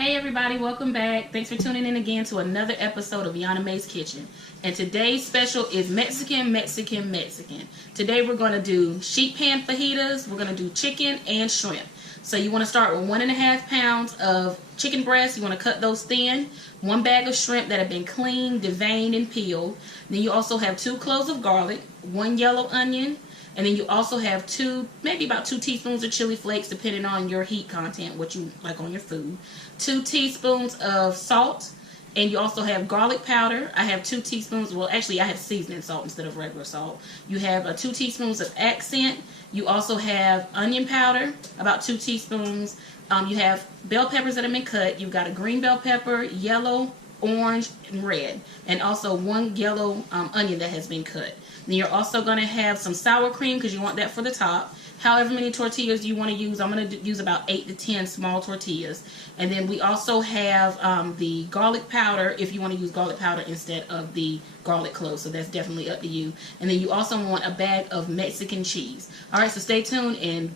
Hey everybody, welcome back. Thanks for tuning in again to another episode of Yana Mae's Kitchen. And today's special is Mexican. Today we're going to do sheet pan fajitas. We're going to do chicken and shrimp. So you want to start with 1.5 pounds of chicken breast. You want to cut those thin. 1 bag of shrimp that have been cleaned, deveined, and peeled. Then you also have 2 cloves of garlic, 1 yellow onion, and then you also have maybe about 2 teaspoons of chili flakes, depending on your heat content, what you like on your food. 2 teaspoons of salt, and you also have garlic powder. I have 2 teaspoons. Well, actually, I have seasoning salt instead of regular salt. You have 2 teaspoons of accent. You also have onion powder, about 2 teaspoons. You have bell peppers that have been cut. You've got a green bell pepper, yellow, orange, and red, and also 1 yellow onion that has been cut. Then you're also going to have some sour cream because you want that for the top. However many tortillas you want to use, I'm going to use about 8 to 10 small tortillas. And then we also have the garlic powder if you want to use garlic powder instead of the garlic cloves. So that's definitely up to you. And then you also want a bag of Mexican cheese. All right, so stay tuned. And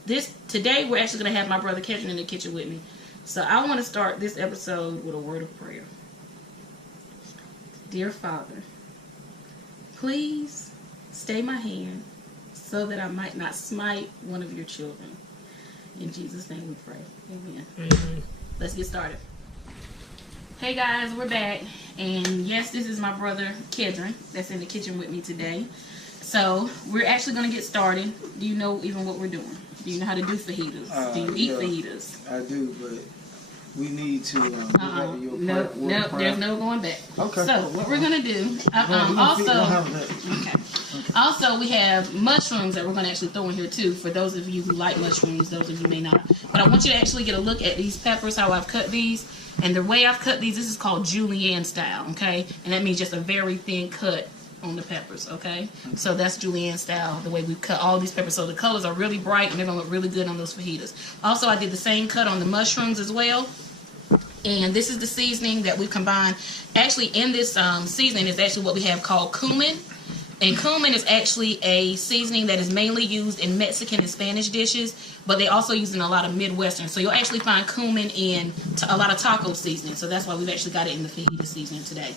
today we're actually going to have my brother Kevin in the kitchen with me. So I want to start this episode with a word of prayer. Dear Father, please stay my hand so that I might not smite one of your children. In Jesus' name we pray. Amen. Mm-hmm. Let's get started. Hey guys, we're back. And yes, this is my brother Kedron that's in the kitchen with me today. So we're actually going to get started. Do you know even what we're doing? Do you know how to do fajitas? Do you eat fajitas? I do, but we need to go back to your Nope, there's no going back. Okay. So what we're going to do, also we have mushrooms that we're going to actually throw in here too, for those of you who like mushrooms, those of you may not. But I want you to actually get a look at these peppers, how I've cut these. And the way I've cut these, this is called julienne style, okay? And that means just a very thin cut on the peppers, okay? So that's julienne style, the way we cut all these peppers. So the colors are really bright and they're going to look really good on those fajitas. Also, I did the same cut on the mushrooms as well. And this is the seasoning that we've combined. Actually, in this seasoning is actually what we have called cumin. And cumin is actually a seasoning that is mainly used in Mexican and Spanish dishes, but they also use it in a lot of Midwestern. So you'll actually find cumin in a lot of taco seasoning. So that's why we've actually got it in the fajita seasoning today.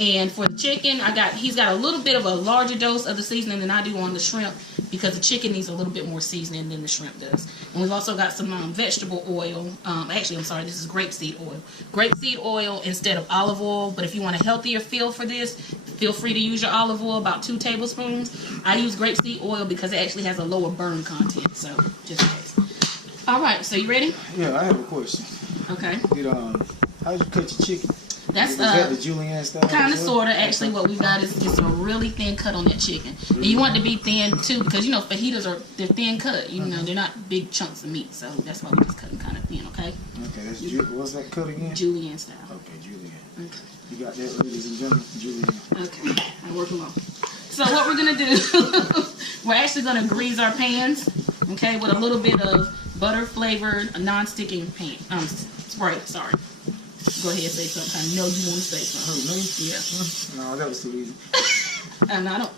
And for the chicken, he's got a little bit of a larger dose of the seasoning than I do on the shrimp, because the chicken needs a little bit more seasoning than the shrimp does. And we've also got some vegetable oil. Actually, I'm sorry, this is grapeseed oil. Grapeseed oil instead of olive oil. But if you want a healthier feel for this, feel free to use your olive oil, about 2 tablespoons. I use grapeseed oil because it actually has a lower burn content. So, just in case. All right, so you ready? Yeah, I have a question. Okay. How did you cut your chicken? That's the julienne style. Kind of, sort of. Actually, what we've got is just a really thin cut on that chicken. And you want it to be thin too, because you know fajitas they're thin cut. You know, they're not big chunks of meat, so that's why we just cut them kind of thin. Okay. Okay. What's that cut again? Julienne style. Okay, julienne. Okay. You got that, ladies and gentlemen? Julienne. Okay. I work along. So what we're gonna do? We're actually gonna grease our pans, okay, with a little bit of butter flavored non-sticking spray. Sorry. Go ahead and say something. I know you want to say something. Oh, me? Yeah. No, that was too easy. And I don't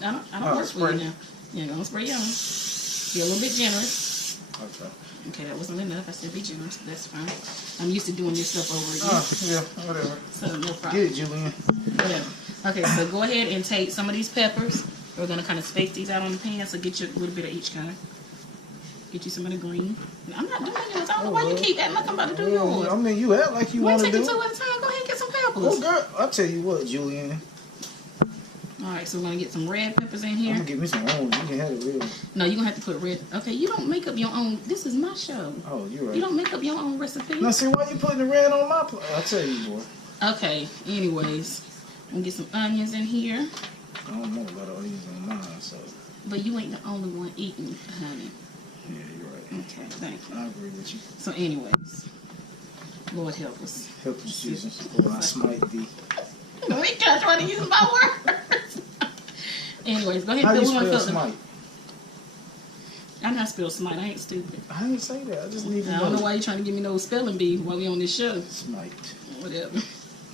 work for you now. Yeah, don't spray you on. Be a little bit generous. Okay. Okay, that wasn't enough. I said be generous. That's fine. I'm used to doing this stuff over again. Yeah, whatever. So no problem. Get it, Julian. Whatever. Okay, so go ahead and take some of these peppers. We're going to kind of space these out on the pan, so get you a little bit of each kind. Get you some of the green. I'm not doing yours. I don't know why you keep acting like I'm about to do yours. I mean, you act like you want to do it. Take it 2 at a time. Go ahead and get some peppers. Oh, girl, I'll tell you what, Julian. All right, so we're going to get some red peppers in here. I'm going to give me some orange. You can have it real. No, you're going to have to put red. Okay, you don't make up your own. This is my show. Oh, you're right. You don't make up your own recipe. Now, see, why you putting the red on my plate? I'll tell you, boy. Okay, anyways. I'm going to get some onions in here. I don't know about onions on mine, so. But you ain't the only one eating, honey. Yeah, you're right. Okay, thank you. I agree with you. So anyways, Lord help us. Help us, Jesus, or I smite thee. We can't try to use my words. Anyways, go ahead. How you spell smite? I'm not spell smite. I ain't stupid. I didn't say that. I just need to know. I don't know why you're trying to give me no spelling bee while we on this show. Smite. Whatever.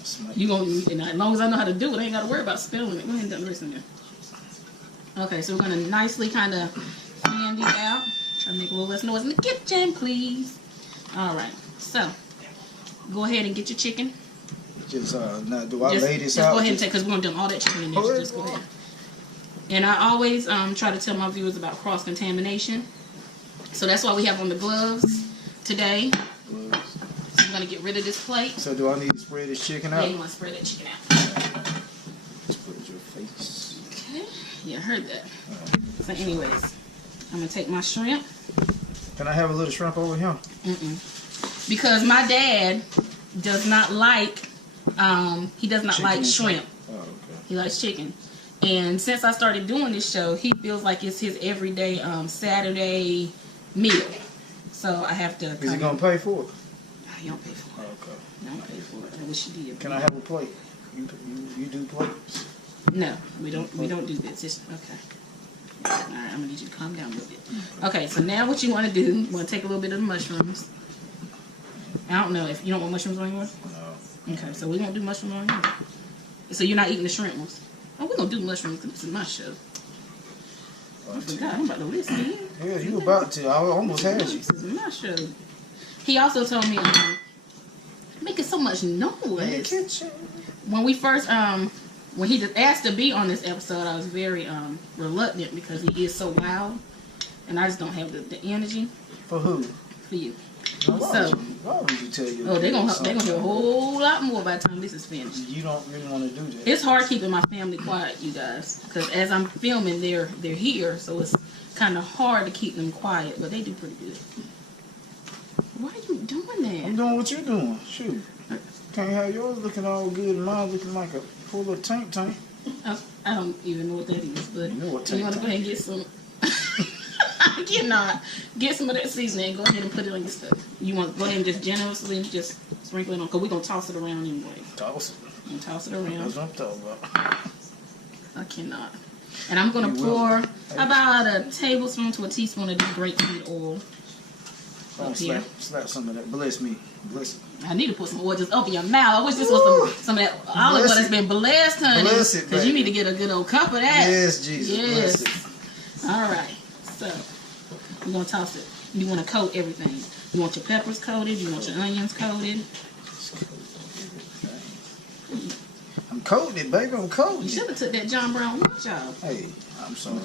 Smite. You gonna, and as long as I know how to do it, I ain't got to worry about spelling it. Go ahead and dump the rest in there. Okay, so we're gonna nicely kind of fan these out. Try to make a little less noise in the kitchen, please. All right, so go ahead and get your chicken. Just now, do I lay this out? Just go ahead and take, because we're gonna dump all that chicken in there. So just go ahead. And I always try to tell my viewers about cross contamination. So that's why we have on the gloves today. Gloves. So I'm gonna get rid of this plate. So do I need to spread this chicken out? Yeah, you want to spread that chicken out. Spread your face. Okay. Yeah, I heard that. So anyways, I'm gonna take my shrimp. Can I have a little shrimp over here? Because my dad does not like he does not like shrimp. Oh, okay. He likes chicken. And since I started doing this show, he feels like it's his everyday Saturday meal. So I have to. Is he gonna pay for it? He don't pay for it. Okay. I don't pay for it. I wish he did. Can I have a plate? You do plates? No, we don't do this. It's, okay. All right, I'm gonna need you to calm down a little bit. Okay, so now what you want to do? You want to take a little bit of the mushrooms. I don't know if you don't want mushrooms on yours. No. Okay, so we won't do mushrooms on yours. So you're not eating the shrimp ones. Oh, we're gonna do mushrooms because this is my show. I forgot. I'm about to listen. Yeah, you about to. I almost had you. This is my show. He also told me making so much noise. When we first when he asked to be on this episode, I was very reluctant because he is so loud, and I just don't have the energy. For who? For you. Now, why would you tell you? Oh, they're gonna hear a whole lot more by the time this is finished. You don't really want to do that. It's hard keeping my family quiet, you guys, because as I'm filming, they're here, so it's kind of hard to keep them quiet, but they do pretty good. Why are you doing that? I'm doing what you're doing. Shoot. Can't have yours looking all good and mine looking like a full of tank. I don't even know what that is, but you know what you want to go ahead and get some. I cannot get some of that seasoning and go ahead and put it on your stuff. You want to go ahead and just generously just sprinkle it on, because we're going to toss it around anyway. Toss it. And toss it around. That's what I'm talking about. I cannot. And I'm going to pour about a tablespoon to a teaspoon of this grapeseed oil. Oh, slap some of that. Bless me. Bless it. I need to put some oil just up in your mouth. I wish this was some of that olive oil that's been blessed, honey. Bless it, because you need to get a good old cup of that. Yes, Jesus. Yes. Bless it. All right. So, we're going to toss it. You want to coat everything. You want your peppers coated. You want your onions coated. I'm coating it, baby. I'm coating it. You should have took that John Brown watch off. Hey, I'm sorry.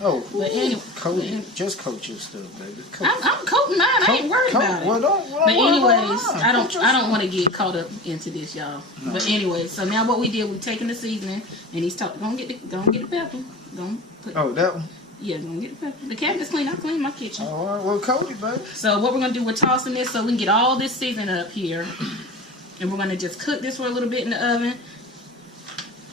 Oh, but anyway, coat it. Just coat your stuff, baby. I'm coating mine. I ain't worried about it. Well, but anyways, I don't want to get caught up into this, y'all. No. But anyway, so now what we did, we've taken the seasoning, and he's talking. Go get the pepper. That one. Yeah, gonna get the pepper. The cabinet's clean. I cleaned my kitchen. All right, well, coat it, baby. So what we're gonna do, we're tossing this so we can get all this seasoning up here, and we're gonna just cook this for a little bit in the oven.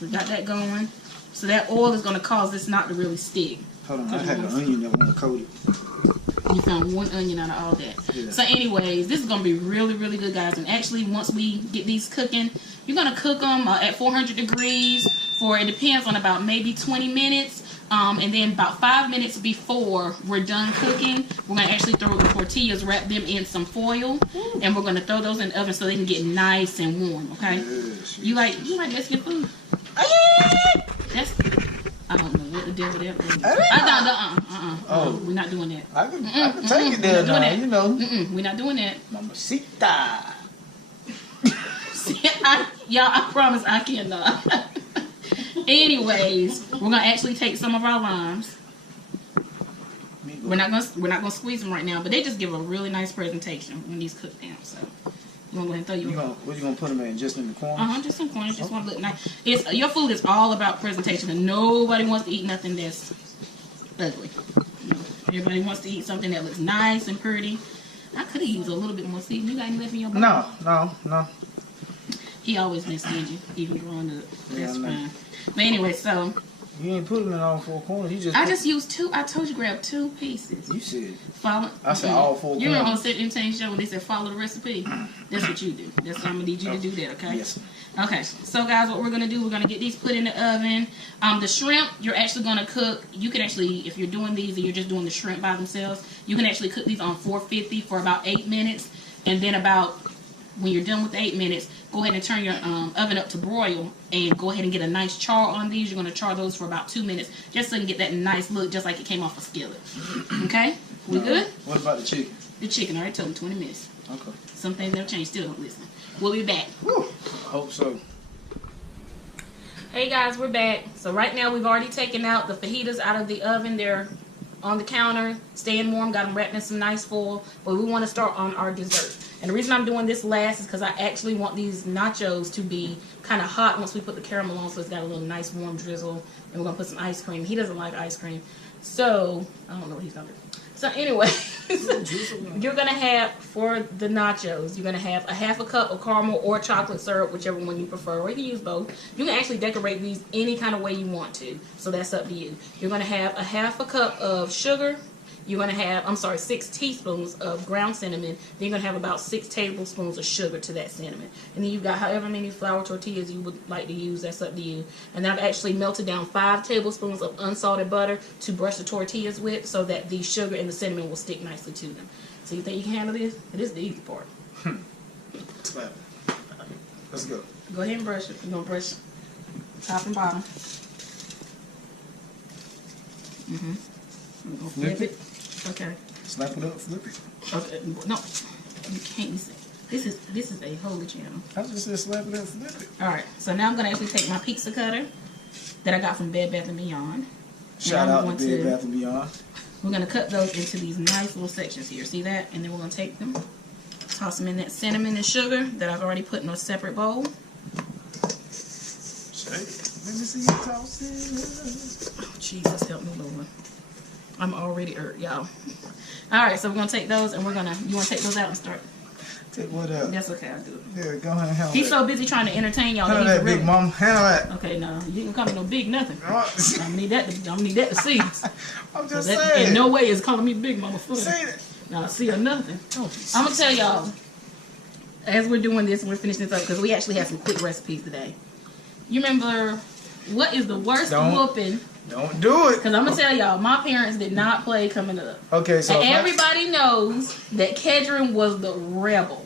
We got that going. So that oil is gonna cause this not to really stick. Hold on, I had an onion that want to coat it. You found one onion out of all that. Yeah. So anyways, this is gonna be really, really good, guys. And actually, once we get these cooking, you're gonna cook them at 400 degrees for, it depends on about maybe 20 minutes. And then about 5 minutes before we're done cooking, we're going to actually throw the tortillas, wrap them in some foil, and we're going to throw those in the oven so they can get nice and warm, okay? Yes, you like Mexican food? I don't know what the devil that was. Oh, we're not doing that. I can take it there now, you know. We're not doing that. Mamacita. Y'all, I promise I cannot. Anyways, we're gonna actually take some of our limes. We're not gonna squeeze them right now, but they just give a really nice presentation when these cook down. So you wanna go ahead and throw Where you gonna put them in? Just in the corners? Just in corners. Just want to look nice. Your food is all about presentation, and nobody wants to eat nothing that's ugly. Everybody wants to eat something that looks nice and pretty. I could have used a little bit more seasoning. You got any left in your bowl? No. He always been stingy, even growing up. That's fine. But anyway, so you ain't putting them in all four corners. I just used two. I told you grab 2 pieces. You said. Follow. I said all 4 corners. You remember on Set Entertain Show when they said follow the recipe? That's what you do. That's why I'm gonna need you to do that. Okay. Yes. Okay. So guys, what we're gonna do? We're gonna get these put in the oven. The shrimp you're actually gonna cook. You can actually, if you're doing these and you're just doing the shrimp by themselves, you can actually cook these on 450 for about 8 minutes, and then when you're done with the 8 minutes, go ahead and turn your oven up to broil and go ahead and get a nice char on these. You're going to char those for about 2 minutes just so you can get that nice look just like it came off a skillet. Okay? We good? What about the chicken? The chicken, I already told them 20 minutes. Okay. Some things never change. Still don't listen. We'll be back. Woo. I hope so. Hey guys, we're back. So right now we've already taken out the fajitas out of the oven. They're on the counter, staying warm. Got them wrapped in some nice foil. But we want to start on our dessert. And the reason I'm doing this last is because I actually want these nachos to be kind of hot once we put the caramel on, so it's got a little nice warm drizzle. And we're going to put some ice cream. He doesn't like ice cream. So, I don't know what he's going to do. So anyway, you're going to have, for the nachos, you're going to have a half a cup of caramel or chocolate syrup, whichever one you prefer, or you can use both. You can actually decorate these any kind of way you want to, so that's up to you. You're going to have a half a cup of sugar. You're going to have, 6 teaspoons of ground cinnamon. Then you're going to have about 6 tablespoons of sugar to that cinnamon. And then you've got however many flour tortillas you would like to use. That's up to you. And then I've actually melted down 5 tablespoons of unsalted butter to brush the tortillas with so that the sugar and the cinnamon will stick nicely to them. So you think you can handle this? This is the easy part. Slap. Let's go. Go ahead and brush it. You're going to brush top and bottom. I'm going to flip it. Okay. Slap it up, flip it. Okay. No, you can't. This is a holy channel. I just said slap it up, flip it. All right. So now I'm gonna actually take my pizza cutter that I got from Bed Bath & Beyond. Shout out to Bed Bath & Beyond. We're gonna cut those into these nice little sections here. See that? And then we're gonna take them, toss them in that cinnamon and sugar that I've already put in a separate bowl. Let me see you toss it. Oh, Jesus, help me, Lord. I'm already hurt, y'all. All right, so we're gonna take those, and you wanna take those out and start. Take what out? That's okay, I'll do it. Yeah, go ahead and handle He's so busy trying to entertain y'all. Handle that, big mom. Handle that. Okay, no, you can call me no big nothing. I'm gonna need that to see. I'm just saying. In no way is calling me big mama food. Say that. No, see or nothing. I'm gonna tell y'all, as we're doing this and we're finishing this up, because we actually have some quick recipes today. You remember what is the worst whooping? Don't do it. Because I'm going to tell y'all, my parents did not play coming up. Okay, so... And everybody knows that Kedron was the rebel.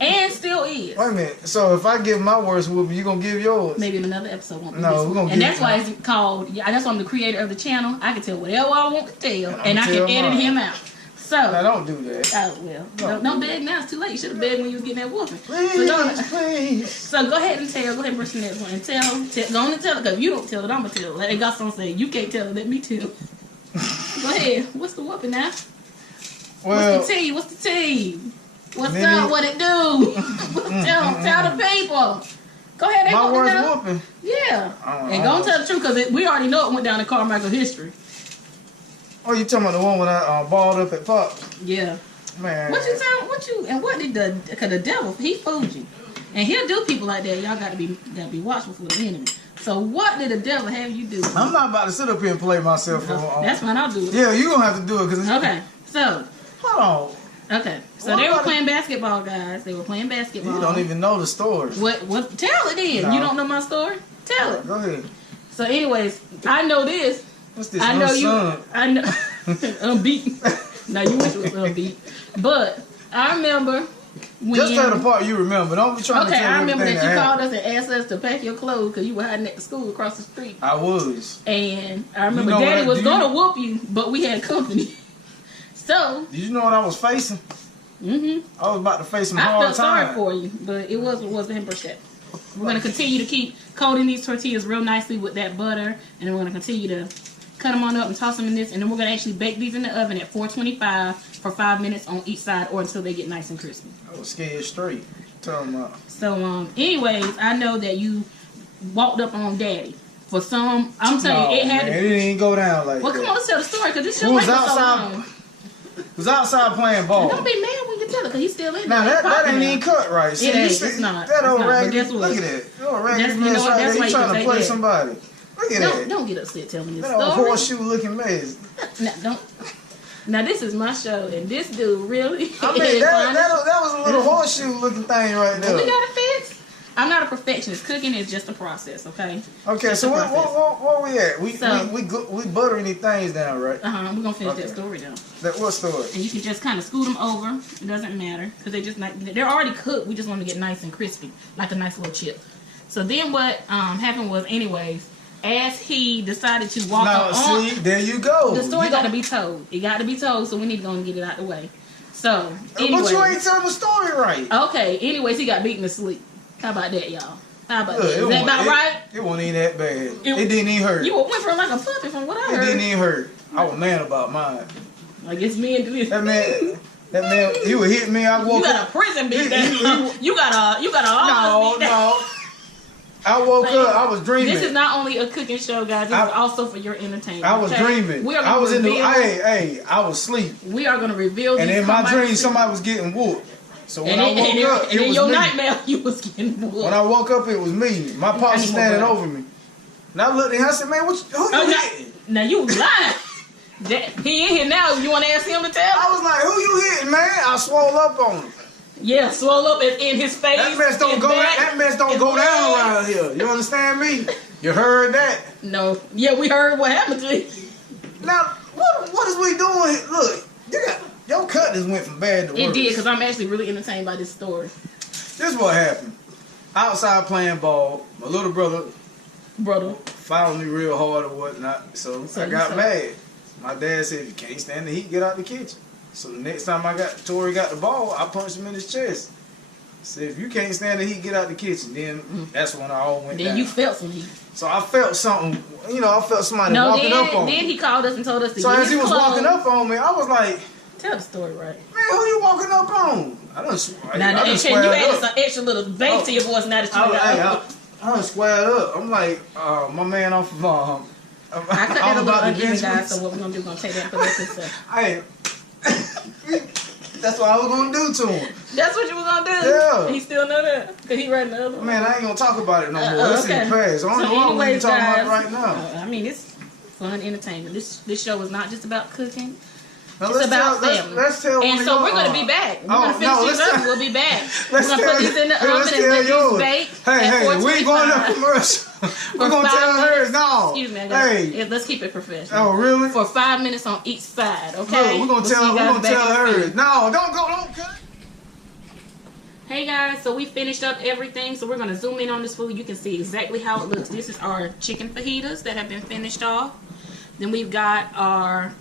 And still is. Wait a minute. So if I give my worst whooping, you going to give yours? Maybe in another episode. Won't be no, we're going to give And that's why it's called... That's why I'm the creator of the channel. I can tell whatever I want to tell. And I can edit him out. So... Now, don't do that. Oh, well. Don't beg now. It's too late. You should have begged when you was getting that whooping. Please. So go ahead and tell. Go ahead and brush the next one. And tell. Go on and tell it. Because if you don't tell it, I'm going to tell it. Like got someone say, you can't tell it. Let me tell. Go ahead. What's the whooping now? Well, what's the tea? What's the tea? What's up? What it do? Tell the people. Go ahead. My worst whooping? Yeah. And go and tell the truth because we already know it went down in Carmichael history. Oh, you talking about the one when I balled up at Pop? Yeah. Man. What did because the devil, he fooled you. And he'll do people like that. Y'all gotta be watchful for the enemy. So what did the devil have you do? I'm not about to sit up here and play myself. That's fine, I'll do it. Yeah, you gonna have to do it because okay. So hold on. Okay. So they were playing basketball, guys. They were playing basketball. You don't even know the story. What tell it then. No. You don't know my story? Tell it. Go ahead. So anyways, I know this. What's this? I know you. I know. Unbeat. Now you wish it was unbeat. But I remember when. Just tell the part you remember. Don't be trying to tell me. Okay, I remember that you called us and asked us to pack your clothes because you were hiding at the school across the street. I was. And I remember Daddy was going to whoop you, but we had company. So. Did you know what I was facing? Mm-hmm. I was about to face some hard times. I felt sorry for you, but it wasn't per se. We're going to continue to keep coating these tortillas real nicely with that butter, and then we're going to continue to cut them on up and toss them in this, and then we're going to actually bake these in the oven at 425 for 5 minutes on each side or until they get nice and crispy. I was scared straight. Tell them up. So, anyways, I know that you walked up on Daddy. For some, I'm telling you, it had to. It didn't go down like that. Well, come on, let's tell the story, because this show was so long. Was outside playing ball. Don't be mad when you tell it, because he's still in there. Now, that ain't even cut right. See, it's not. That old raggedy, look at that. That old raggedy man right there, he's trying to play somebody. Look at that. Don't get upset telling this story. story. That old horseshoe-looking mess. Now, this is my show, and this dude really I mean, that was a little horseshoe-looking thing right there. We got to fix. I'm not a perfectionist. Cooking is just a process, okay? Okay, so where we at? We buttering these things down, right? We're gonna finish that story down. What story? And you can just kind of scoot them over. It doesn't matter because they're already cooked. We just want to get nice and crispy, like a nice little chip. So then what happened was, anyways, as he decided to walk on. See, there you go. The story got to be told. It got to be told, so we need to go and get it out the way. So, anyway. But you ain't telling the story right. Okay, anyways, he got beaten to sleep. How about that, y'all? How about that? Is that about right? It wasn't even that bad. It didn't even hurt. You went from like a puppy from what I heard. It didn't even hurt. I was mad about mine. Like it's men do this. That man, he would hit me. I woke up. You got a prison beat down. You got a No. I woke up. I was dreaming. This is not only a cooking show, guys. This is also for your entertainment. I was dreaming. I was in the. I was asleep. We are gonna reveal. And in my dream, somebody was getting whooped. So when I woke up, it was me. In your nightmare, you was getting whooped. When I woke up, it was me. My pops was standing over me. And I looked at him. I said, "Man, who you hitting?" Now you lying. He in here now. You want to ask him to tell? I was like, "Who you hitting, man?" I swole up on him. Yeah, swole up in his face. That mess don't go. That mess don't go down around here. You understand me? You heard that? No. Yeah, we heard what happened to you. Now, what is we doing? Look, your cut just went from bad to worse. It did, because I'm actually really entertained by this story. This is what happened. Outside playing ball, my little brother followed me real hard or whatnot. So I got mad. My dad said, "If you can't stand the heat, get out the kitchen." So the next time Tori got the ball, I punched him in his chest. Said, "If you can't stand the heat, get out the kitchen." Then that's when I all went down. Then you felt some heat. So I felt something, I felt somebody walking up on me. Then he called us and told us to So get as he was clothes. walking up on me, I was like, tell the story right. "Man, who you walking up on?" I done squared now, you added some up. extra little bass to your voice now that you I done squared up. I'm like, my man off of I cut that a little uneven, guys, so what we're going to do, we're going to take that for this stuff. That's what I was going to do to him. That's what you were going to do? Yeah. He still know that? Because he writing the other one. Man, I ain't going to talk about it no more. This is the past. I don't know what we're talking about right now. I mean, it's fun entertainment. This show is not just about cooking. Now it's about family. Let's tell and so we're going to be back. We're going to finish these up. We'll be back. We're going to put these in the oven and let these bake. Hey, we ain't going to commercial. We're going to tell hers now. Excuse me. Hey. Let's keep it professional. Oh, really? For 5 minutes on each side, okay? Look, we're going to tell hers. No, don't cut. Hey guys, so we finished up everything. So we're going to zoom in on this food. You can see exactly how it looks. This is our chicken fajitas that have been finished off. Then we've got our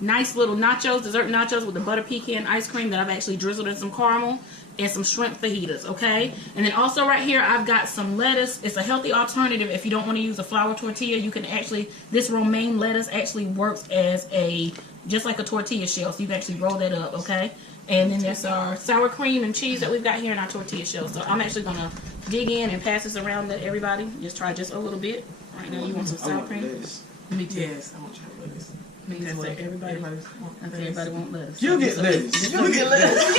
nice little nachos, dessert nachos with the butter pecan ice cream that I've actually drizzled in some caramel, and some shrimp fajitas, okay? And then also right here, I've got some lettuce. It's a healthy alternative if you don't want to use a flour tortilla. You can actually, this romaine lettuce actually works as just like a tortilla shell, so you can actually roll that up, okay? And then there's our sour cream and cheese that we've got here in our tortilla shell. So I'm actually going to dig in and pass this around to everybody. Just try just a little bit. Right now, you want some sour cream? Me too. Yes, I want your lettuce. That's what everybody wants lettuce. You get lettuce. You get lettuce.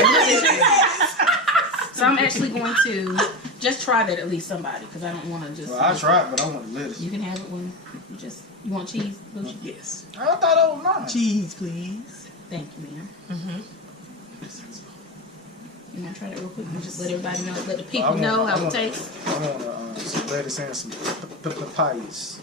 So I'm actually going to just try that at least somebody, because I don't want to just. Well, I tried, but I want lettuce. You can have it when you want cheese. Yes. I thought that was mine. Cheese, please. Thank you, ma'am. Mm-hmm. You want to try that real quick? And just let everybody know, let the people know how it tastes. I want some lettuce and some papayas.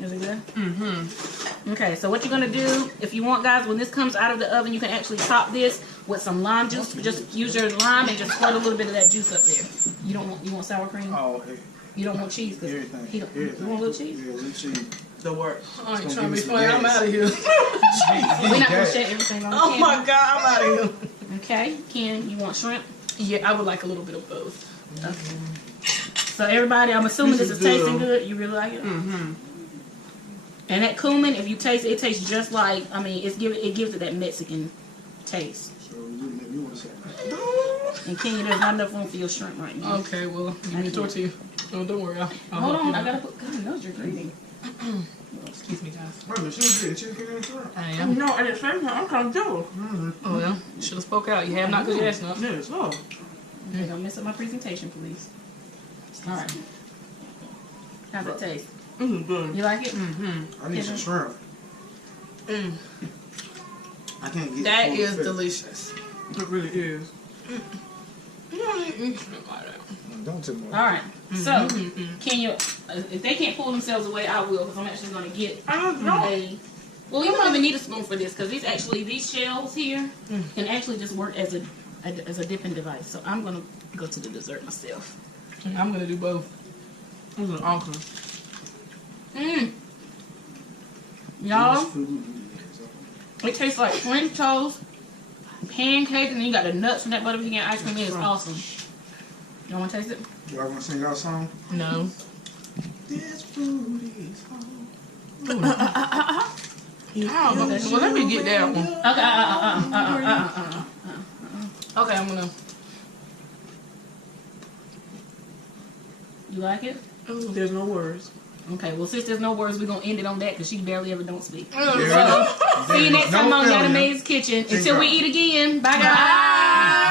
Is it good? Mm-hmm. Okay, so what you're going to do, if you want, guys, when this comes out of the oven, you can actually top this with some lime juice. Just use your lime and just squirt a little bit of that juice up there. You want sour cream? Oh, hey. You don't want cheese? Everything. You want a little cheese? Yeah, a little cheese. The work. I ain't trying to be funny. I'm out of here. We're not going to share everything on Oh my God, I'm out of here. Okay, Ken, you want shrimp? Yeah, I would like a little bit of both. Okay. So everybody, I'm assuming this is tasting good. You really like it? Mm-hmm. And that cumin, if you taste it, it tastes just like, I mean, it gives it that Mexican taste. And Ken, there's not enough room for your shrimp right now. Okay, well, give me a tortilla. Oh, don't worry. I'll hold on, I gotta put. God knows you're greedy. Excuse me, guys. Wait a minute, she was chicken and shrimp. I am. No, I didn't say that. I'm trying to do. Oh well, you should have spoke out. You have not because you asked not. Yes, no. Okay, don't mess up my presentation, please. All right. How's it taste? Good. You like it? Mm-hmm. I need some shrimp. I can't get that is delicious. It really is. You don't need to eat shrimp like that. Don't tell me. All right. So, can you? If they can't pull themselves away, I will, because I'm actually going to get a. Well, you don't even need a spoon for this, because these shells here can actually just work as a dipping device. So I'm going to go to the dessert myself. I'm gonna do both. This is awesome. Y'all, it tastes like French toast, pancake, and then you got the nuts from that butter pecan ice cream. It is awesome. Y'all want to taste it? Y'all want to sing our song? No. This food is home. Okay, well, let me get that one. Okay, I'm gonna. You like it? There's no words. Okay, well, since there's no words, we're gonna end it on that because she barely ever don't speak. Yeah. See you next time on failure. Yada Mae's Kitchen. Think Until we about eat again. Bye, guys.